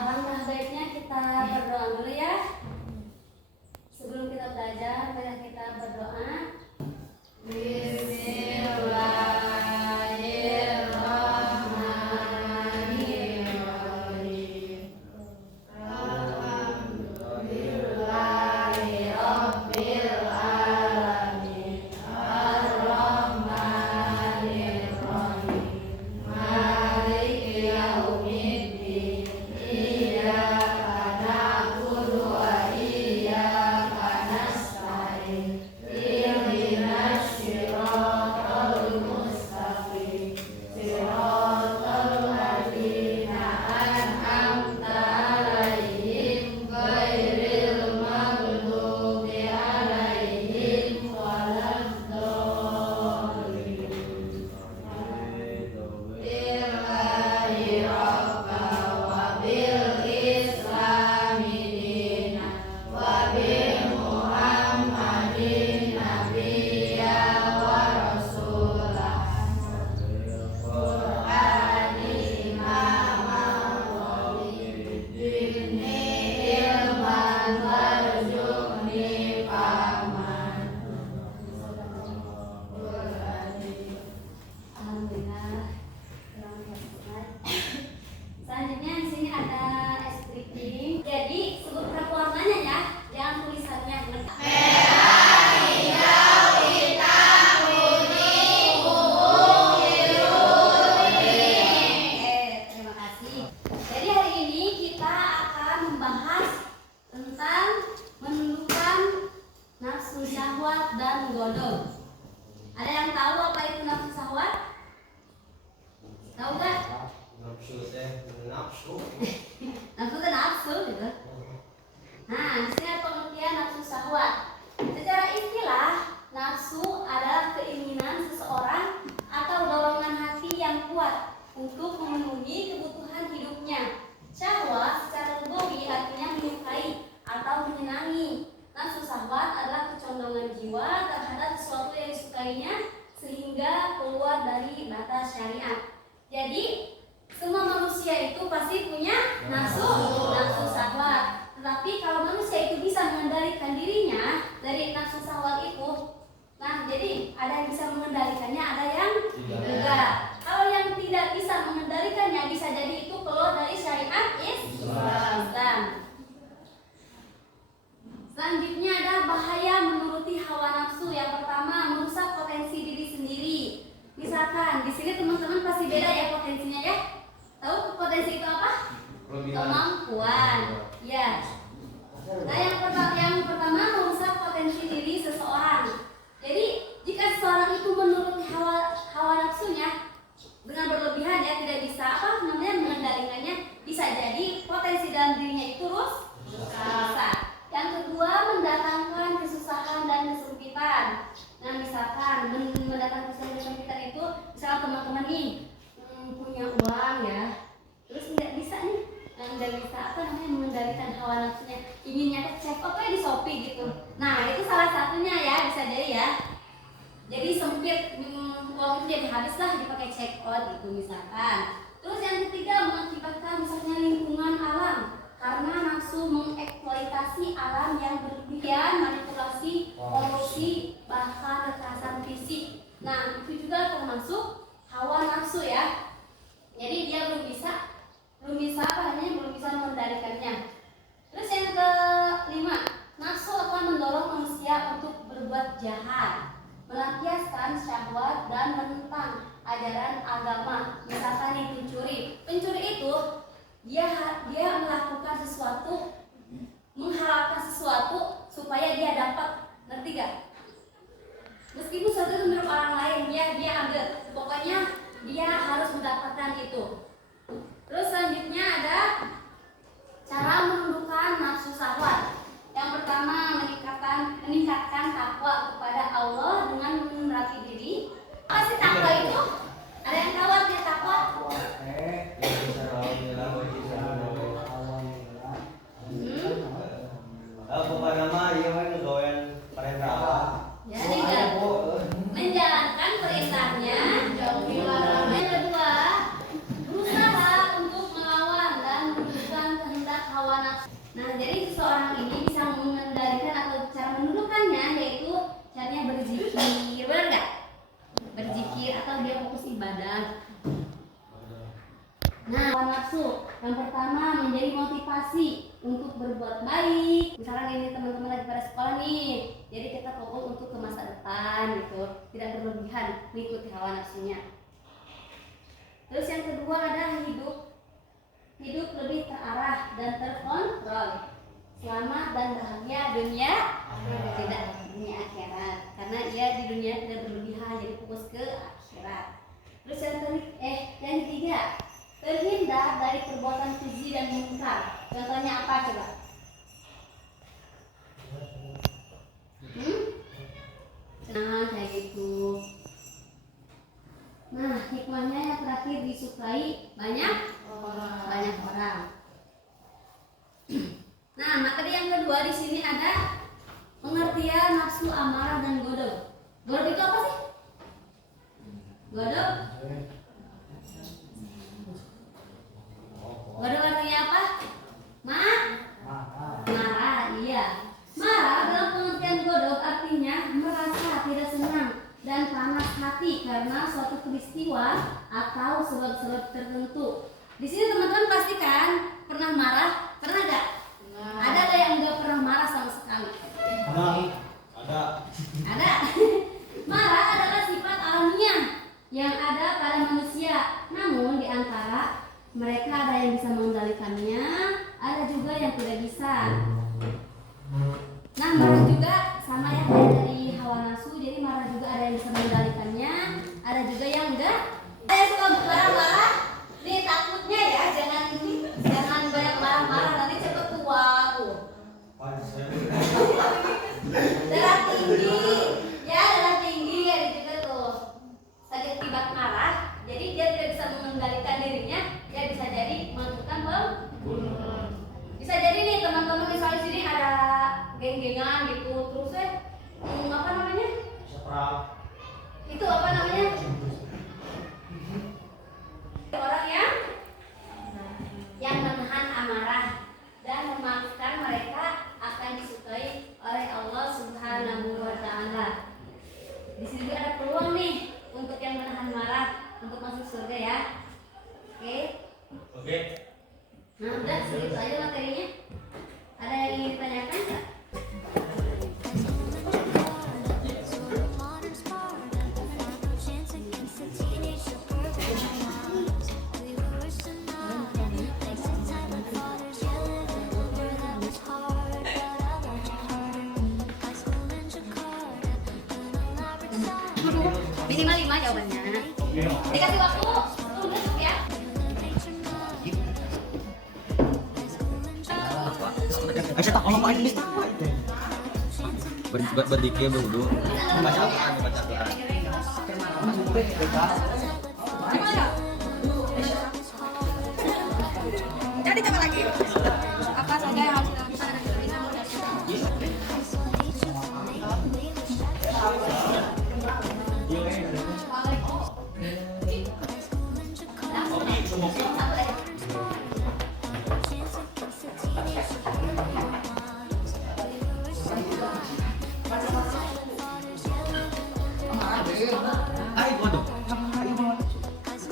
Alangkah baiknya kita berdoa dulu ya. Sebelum kita belajar, mari kita berdoa. Selanjutnya di sini ada scripting. Jadi sebutkan warnanya ya, jangan tulisannya. Merah, hijau, hitam, kuning, ungu, biru, kuning. Terima kasih. Jadi hari ini kita akan membahas tentang menundukkan nafsu syahwat dan godol. Ada yang tahu apa itu nafsu syahwat? Tahu nggak? Nafsu kan nafsu gitu. Nah, di sini ada pengertian nafsu syahwat. Secara istilah, nafsu adalah keinginan seseorang atau dorongan hati yang kuat untuk memenuhi kebutuhan hidupnya. Syahwat secara lugawi artinya menyukai atau menyenangi. Nafsu syahwat adalah kecondongan jiwa terhadap sesuatu yang disukainya sehingga keluar dari batas syariat. Jadi semua manusia itu pasti punya nafsu syahwat. Tetapi kalau manusia itu bisa mengendalikan dirinya dari nafsu syahwat itu, nah jadi ada yang bisa mengendalikannya, ada yang tidak. Kalau yang tidak bisa mengendalikannya, bisa jadi itu keluar dari syariat Islam. Selanjutnya ada bahaya menuruti hawa nafsu. Yang pertama, merusak potensi diri sendiri. Misalkan di sini teman-teman pasti beda ya potensinya ya. Tahu potensi itu apa? Kemampuan. Ya. Nah, yang pertama merusak potensi diri seseorang. Jadi jika seseorang itu menuruti hawa nafsunya dengan berlebihan ya, tidak bisa mengendalikannya, bisa jadi potensi dalam dirinya itu rusak. Yang kedua, mendatangkan kesusahan dan kesempitan. Nah, misalkan mendatangkan kesusahan dan kesempitan itu, misalkan teman-teman nih punya uang ya, terus nggak bisa mengendalikan hawa nafsunya, inginnya check out di Shopee gitu. Nah, itu salah satunya ya, bisa jadi ya. Jadi sempit, uang itu jadi habis lah dipakai check out gitu misalkan. Terus yang ketiga, mengakibatkan misalnya lingkungan alam. Karena nafsu mengeksploitasi alam yang berlebihan, manipulasi, korupsi, bahkan kekerasan fisik. Nah, itu juga termasuk hawa nafsu ya. Jadi dia belum bisa mengendalikannya. Terus yang kelima, nafsu akan mendorong manusia untuk berbuat jahat, melampiaskan syahwat dan menentang ajaran agama. Misalkan nih pencuri itu dia melakukan sesuatu, mengharapkan sesuatu supaya dia dapat, ngerti gak? Meskipun sesuatu itu menurut orang lain, dia ambil, pokoknya dia harus mendapatkan itu. Terus selanjutnya ada cara menundukkan nafsu syahwat. Yang pertama, meningkatkan takwa kepada Allah dengan menerapkan diri. Apa sih takwa itu? Ada yang tahu artinya takwa? Menjalankan perintahnya. Yang kedua, hawa nafsu. Yang pertama menjadi motivasi untuk berbuat baik. Misalnya ini teman-teman lagi pada sekolah nih, jadi kita fokus untuk ke masa depan gitu, tidak berlebihan mengikuti hawa nafsunya. Terus yang kedua ada hidup lebih terarah dan terkontrol, selamat dan bahagia dunia tidak dunia akhirat, karena ia di dunia tidak berlebihan, jadi fokus ke akhirat. Terus yang ketiga, terhindar dari perbuatan keji dan munkar. Contohnya apa coba? Nah kayak gitu. Nah hikmahnya yang terakhir, disukai banyak orang. Nah materi yang kedua di sini ada pengertian nafsu amarah dan godok. Godok itu apa sih? Godok artinya apa? Marah, iya. Marah dalam pengertian godok artinya merasa tidak senang dan panas hati karena suatu peristiwa atau sebab-sebab tertentu. Di sini teman-teman pastikan pernah marah, pernah nggak? Ada nggak yang nggak pernah marah sama sekali? Ada. Marah adalah sifat alamiah yang ada pada manusia. Namun di antara mereka ada yang bisa mengendalikannya, ada juga yang tidak bisa. Nah marah juga sama ya kayak dari hawa nafsu, jadi marah juga ada yang bisa mengendalikannya, ada juga yang enggak. Saya suka marah-marah, nih takutnya ya jangan banyak marah-marah, nanti cepet tua tuh. Darah tinggi ya juga tuh sakit akibat marah, jadi dia tidak bisa mengendalikan dirinya, dia bisa jadi melakukan pembunuhan. Bisa jadi nih teman-teman misalnya sini ada geng-gengan gitu, terus apa namanya? Itu apa namanya? Orang yang menahan amarah dan memaafkan mereka akan disukai oleh Allah Subhanahu wa Ta'ala. Di sini juga ada peluang nih untuk yang menahan marah untuk masuk surga ya. Oke. Nah udah segitu aja materinya. Ada yang ingin ditanyakan nggak? Minimal 5 jawabannya. Dikasih waktu 10 menit ya. Aisyah tak ngomong ini berdikir dulu. Baca Al-Qur'an, baca Al-Qur'an. Jadi coba lagi. Apa saja yang harus dilakukan?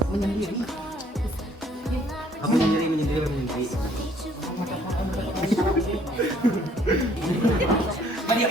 Menyendiri. Aku menyendiri. Iya,